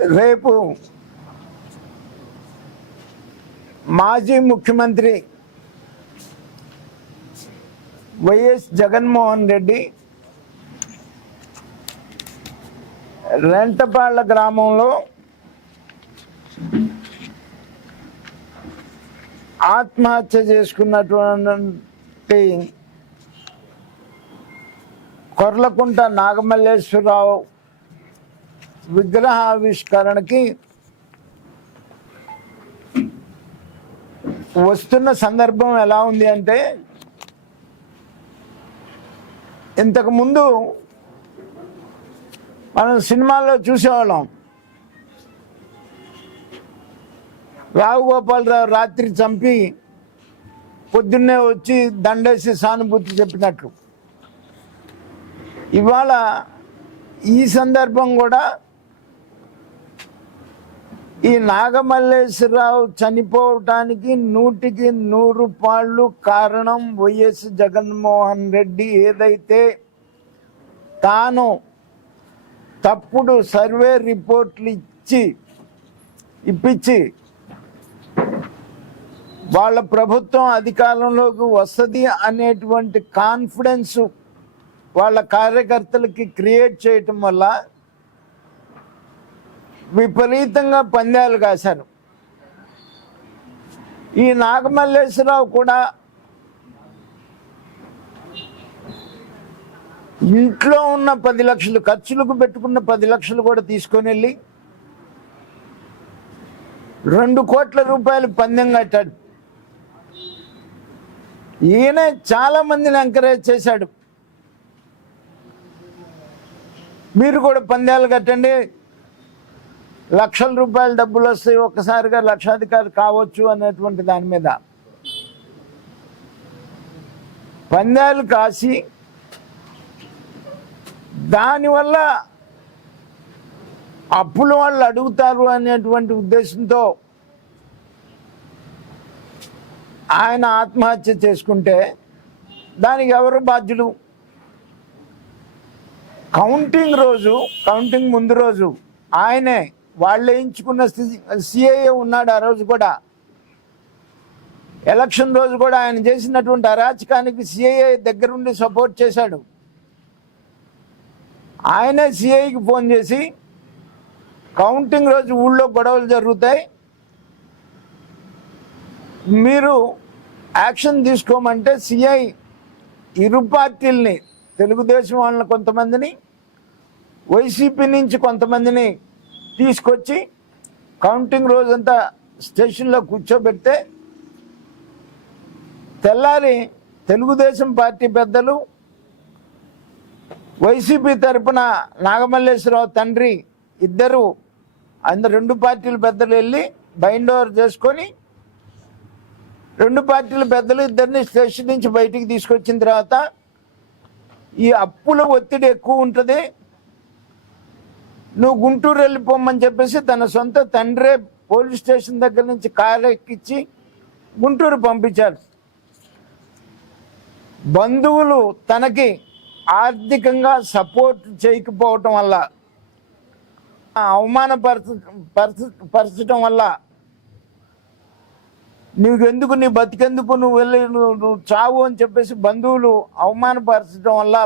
రేపు మాజీ ముఖ్యమంత్రి వైఎస్ జగన్మోహన్ రెడ్డి రెంటపాళ్ళ గ్రామంలో ఆత్మహత్య చేసుకున్నటువంటి కొర్లకుంట నాగమల్లేశ్వరరావు విగ్రహావిష్కరణకి వస్తున్న సందర్భం ఎలా ఉంది అంటే, ఇంతకుముందు మనం సినిమాల్లో చూసేవాళ్ళం, రావుగోపాలరావు రాత్రి చంపి పొద్దున్నే వచ్చి దండేసి సానుభూతి చెప్పినట్లు. ఇవాళ ఈ సందర్భం కూడా ఈ నాగమల్లేశ్వరరావు చనిపోవటానికి 100% కారణం వైఎస్ జగన్మోహన్ రెడ్డి ఏదైతే తాను తప్పుడు సర్వే రిపోర్ట్లు ఇప్పించి వాళ్ళ ప్రభుత్వం అధికారంలోకి వస్తుంది అనేటువంటి కాన్ఫిడెన్స్ వాళ్ళ కార్యకర్తలకి క్రియేట్ చేయటం వల్ల విపరీతంగా పందాలు కాశారు. ఈ నాగమల్లేశ్వరరావు కూడా ఇంట్లో ఉన్న 10 లక్షలు ఖర్చులకు పెట్టుకున్న 10 లక్షలు కూడా తీసుకొని వెళ్ళి 2 కోట్ల రూపాయలు పందెం కట్టాడు. ఈయన చాలా మందిని ఎంకరేజ్ చేశాడు, మీరు కూడా పందాలు కట్టండి, లక్షల రూపాయల డబ్బులు వస్తాయి, ఒక్కసారిగా లక్షాధికారి కావచ్చు అనేటువంటి దాని మీద పందాలు కాసి దానివల్ల అప్పులు వాళ్ళు అడుగుతారు అనేటువంటి ఉద్దేశంతో ఆయన ఆత్మహత్య చేసుకుంటే దానికి ఎవరు బాధ్యులు? కౌంటింగ్ ముందు రోజు ఆయనే వాళ్ళు ఎంచుకున్న సిఐఏ ఉన్నాడు. ఆ రోజు కూడా ఎలక్షన్ రోజు కూడా ఆయన చేసినటువంటి అరాచకానికి సిఐఏ దగ్గరుండి సపోర్ట్ చేశాడు. ఆయనే సిఐకి ఫోన్ చేసి కౌంటింగ్ రోజు ఊళ్ళో గొడవలు జరుగుతాయి, మీరు యాక్షన్ తీసుకోమంటే సిఐ ఇరు పార్టీల్ని, తెలుగుదేశం వాళ్ళని కొంతమందిని, వైసీపీ నుంచి కొంతమందిని తీసుకొచ్చి కౌంటింగ్ రోజంతా స్టేషన్లో కూర్చోబెడితే తెల్లారి తెలుగుదేశం పార్టీ పెద్దలు, వైసీపీ తరపున నాగమల్లేశ్వరరావు తండ్రి ఇద్దరు, 2 పార్టీల పెద్దలు వెళ్ళి బైండ్ ఓవర్ చేసుకొని 2 పార్టీల పెద్దలు ఇద్దరిని స్టేషన్ నుంచి బయటికి తీసుకొచ్చిన తర్వాత ఈ అప్పుల ఒత్తిడి ఎక్కువ ఉంటుంది, నువ్వు గుంటూరు వెళ్ళిపోమని చెప్పేసి తన సొంత తండ్రే పోలీస్ స్టేషన్ దగ్గర నుంచి కారు ఎక్కించి గుంటూరు పంపించారు. బంధువులు తనకి ఆర్థికంగా సపోర్ట్ చేయకపోవటం వల్ల, అవమానపరచడం వల్ల, నీకెందుకు, నీ బతికెందుకు, నువ్వు వెళ్ళి నువ్వు చావు అని చెప్పేసి బంధువులు అవమానపరచడం వల్ల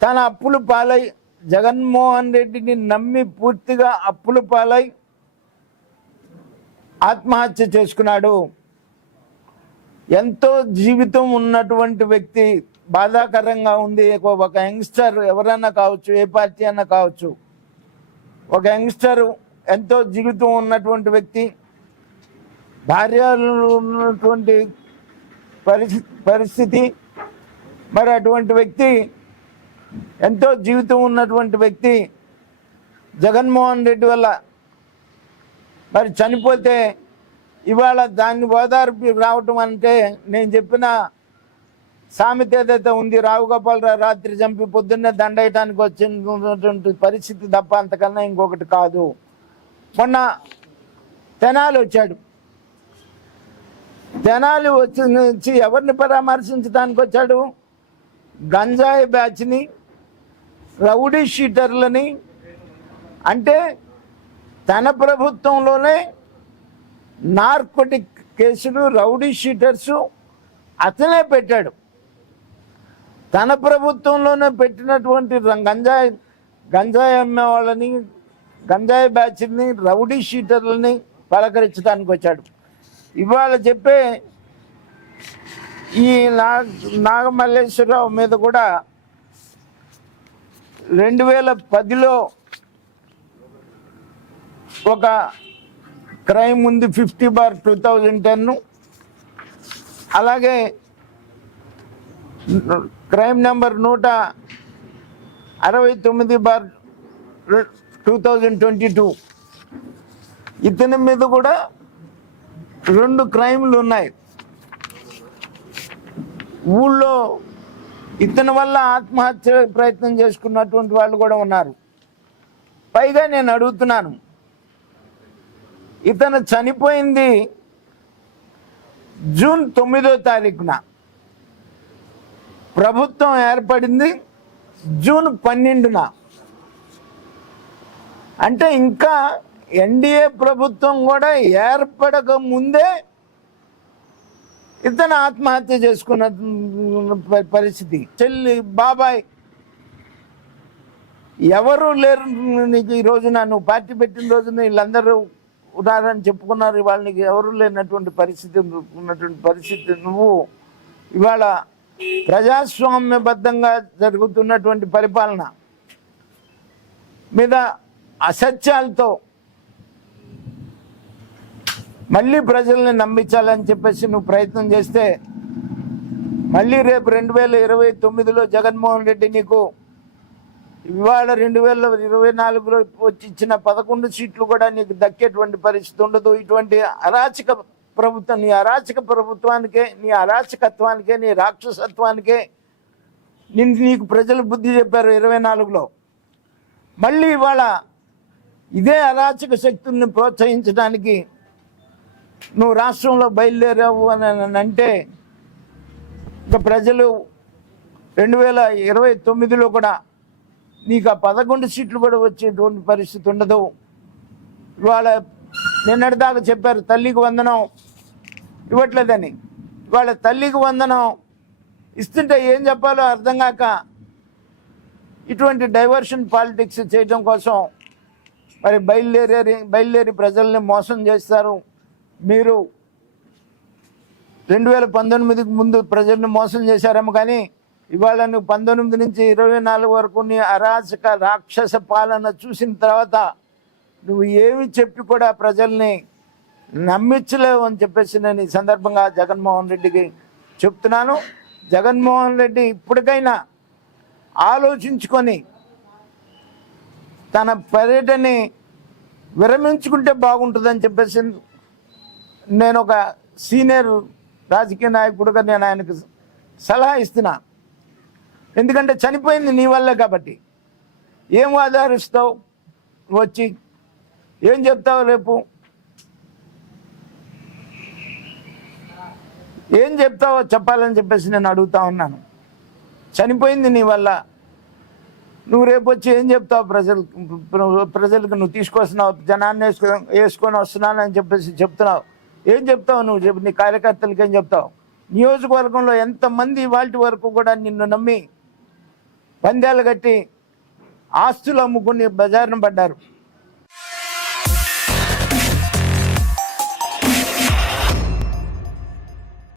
తన అప్పులు పాలై, జగన్మోహన్ రెడ్డిని నమ్మి పూర్తిగా అప్పులు పాలై ఆత్మహత్య చేసుకున్నాడు. ఎంతో జీవితం ఉన్నటువంటి వ్యక్తి, బాధాకరంగా ఉంది. ఒక యంగ్స్టర్ ఎవరైనా కావచ్చు, ఏ పార్టీ అన్నా కావచ్చు, ఒక యంగ్స్టర్ ఎంతో జీవితం ఉన్నటువంటి వ్యక్తి, భార్యలు ఉన్నటువంటి పరిస్థితి, మరి అటువంటి వ్యక్తి, ఎంతో జీవితం ఉన్నటువంటి వ్యక్తి జగన్మోహన్ రెడ్డి వల్ల మరి చనిపోతే ఇవాళ దాన్ని ఓదార్పు రావటం అంటే, నేను చెప్పిన సామెత ఏదైతే ఉంది, రావుగోపాలరావు రాత్రి చంపి పొద్దున్నే దండయటానికి వచ్చినటువంటి పరిస్థితి తప్ప అంతకన్నా ఇంకొకటి కాదు. మొన్న తెనాలి వచ్చాడు, తెనాలి వచ్చి ఎవరిని పరామర్శించడానికి వచ్చాడు? గంజాయి బ్యాచ్ని, రౌడీ షీటర్లని. అంటే తన ప్రభుత్వంలోనే నార్కోటిక్ కేసులు, రౌడీ షీటర్సు అతనే పెట్టాడు. తన ప్రభుత్వంలోనే పెట్టినటువంటి గంజాయి అమ్మే వాళ్ళని, గంజాయి బ్యాచ్ని, రౌడీ షీటర్లని పలకరించడానికి వచ్చాడు. ఇవాళ చెప్పే ఈ నాగమల్లేశ్వరరావు మీద కూడా 2010లో ఒక క్రైమ్ ఉంది 50/2010. అలాగే క్రైమ్ నెంబర్ 169/2022. ఇతని మీద కూడా 2 క్రైమ్లు ఉన్నాయి. ఊళ్ళో ఇతని వల్ల ఆత్మహత్య ప్రయత్నం చేసుకున్నటువంటి వాళ్ళు కూడా ఉన్నారు. పైగా నేను అడుగుతున్నాను, ఇతను చనిపోయింది జూన్ 9వ తారీఖున, ప్రభుత్వం ఏర్పడింది జూన్ 12న. అంటే ఇంకా ఎన్డీఏ ప్రభుత్వం కూడా ఏర్పడక ముందే ఇతను ఆత్మహత్య చేసుకున్న పరిస్థితి. చెల్లి, బాబాయ్ ఎవరు లేరు. నీకు ఈ రోజున నువ్వు పార్టీ పెట్టిన రోజున వీళ్ళందరూ ఉన్నారని చెప్పుకున్నారు. ఇవాళ నీకు ఎవరు లేనటువంటి పరిస్థితి ఉన్నటువంటి పరిస్థితి. నువ్వు ఇవాళ ప్రజాస్వామ్యబద్ధంగా జరుగుతున్నటువంటి పరిపాలన మీద అసత్యాలతో మళ్ళీ ప్రజల్ని నమ్మించాలని చెప్పేసి నువ్వు ప్రయత్నం చేస్తే మళ్ళీ రేపు 2029లో జగన్మోహన్ రెడ్డి నీకు ఇవాళ 2024లో వచ్చి ఇచ్చిన 11 సీట్లు కూడా నీకు దక్కేటువంటి పరిస్థితి ఉండదు. ఇటువంటి అరాచక ప్రభుత్వం, నీ అరాచక ప్రభుత్వానికే, నీ అరాచకత్వానికే, నీ రాక్షసత్వానికే నీకు ప్రజలు బుద్ధి చెప్పారు 24లో. మళ్ళీ ఇవాళ ఇదే అరాచక శక్తుల్ని ప్రోత్సహించడానికి నువ్వు రాష్ట్రంలో బయలుదేరావు అని అంటే ఇంకా ప్రజలు 2029లో కూడా నీకు ఆ 11 సీట్లు కూడా వచ్చేటువంటి పరిస్థితి ఉండదు. ఇవాళ నిన్నటిదాకా చెప్పారు తల్లికి వందనం ఇవ్వట్లేదని. ఇవాళ తల్లికి వందనం ఇస్తుంటే ఏం చెప్పాలో అర్థం కాక ఇటువంటి డైవర్షన్ పాలిటిక్స్ చేయడం కోసం మరి బయలుదేరి ప్రజల్ని మోసం చేస్తారు. మీరు 2019కి ముందు ప్రజల్ని మోసం చేశారేమో, కానీ ఇవాళ నువ్వు 19 నుంచి 24 వరకు నీ అరాచక రాక్షస పాలన చూసిన తర్వాత నువ్వు ఏమి చెప్పి కూడా ప్రజల్ని నమ్మించలేవు అని చెప్పేసి నేను ఈ సందర్భంగా జగన్మోహన్ రెడ్డికి చెప్తున్నాను. జగన్మోహన్ రెడ్డి ఇప్పటికైనా ఆలోచించుకొని తన పర్యటనని విరమించుకుంటే బాగుంటుందని చెప్పేసి నేను ఒక సీనియర్ రాజకీయ నాయకుడిగా నేను ఆయనకు సలహా ఇస్తున్నా. ఎందుకంటే చనిపోయింది నీ వల్లే కాబట్టి. ఏం ఆధారిస్తావు వచ్చి, ఏం చెప్తావు రేపు, ఏం చెప్తావో చెప్పాలని చెప్పేసి నేను అడుగుతా ఉన్నాను. చనిపోయింది నీ వల్ల, నువ్వు రేపు వచ్చి ఏం చెప్తావు ప్రజలకు నువ్వు తీసుకొస్తున్నావు, జనాన్ని వేసుకొని వస్తున్నానని చెప్పేసి చెప్తున్నావు. ఏం చెప్తావు నువ్వు చెప్పు, నీ కార్యకర్తలకి ఏం చెప్తావు? నియోజకవర్గంలో ఎంతమంది వాటి వరకు కూడా నిన్ను నమ్మి పందాలు కట్టి ఆస్తులు అమ్ముకుని బజారును పడ్డారు.